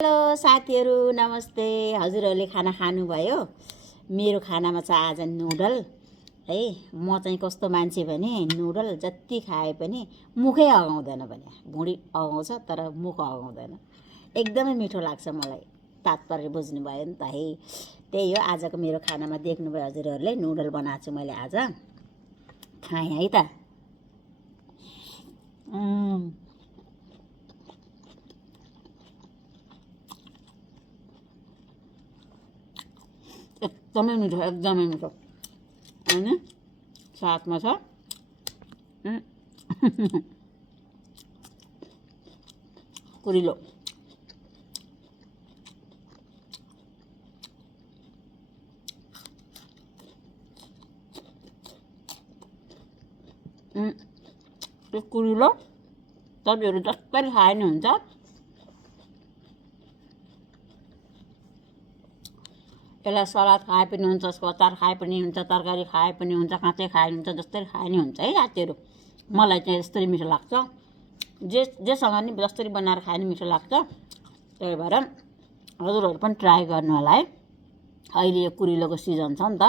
Hello साथीहरू, नमस्ते। हजुरहरूले खाना खानुभयो? मेरो खानामा छ आज नुडल है। म चाहिँ कस्तो मान्छे भने नुडल जति खाए पनि मुखै अगाउँदैन भने भुँडी अगाउँछ तर मुख अगाउँदैन। एकदमै मिठो लाग्छ मलाई। तात्पर्य बुझ्नुभयो नि त है। त्यही हो आजको मेरो खानामा देख्नुभयो हजुरहरूले, नुडल बनाएको छु मैले आज। खाएँ है त। एकदमै मिठो अनि साथमा छ कुरिलो। त्यो कुरिलो तपाईँहरू जसरी खाए नि हुन्छ। यसलाई सलाद खाए पनि हुन्छ, यसको अचार खाए पनि हुन्छ, तरकारी खाए पनि हुन्छ, काँचै खाए पनि हुन्छ, जसरी खाए नि हुन्छ है साथीहरू। मलाई चाहिँ यस्तरी मिठो लाग्छ। जेसँग नि जसरी बनाएर खाए नि मिठो लाग्छ। त्यही भएर हजुरहरू पनि ट्राई गर्नु होला है। अहिले यो कुरिलोको सिजन छ नि त।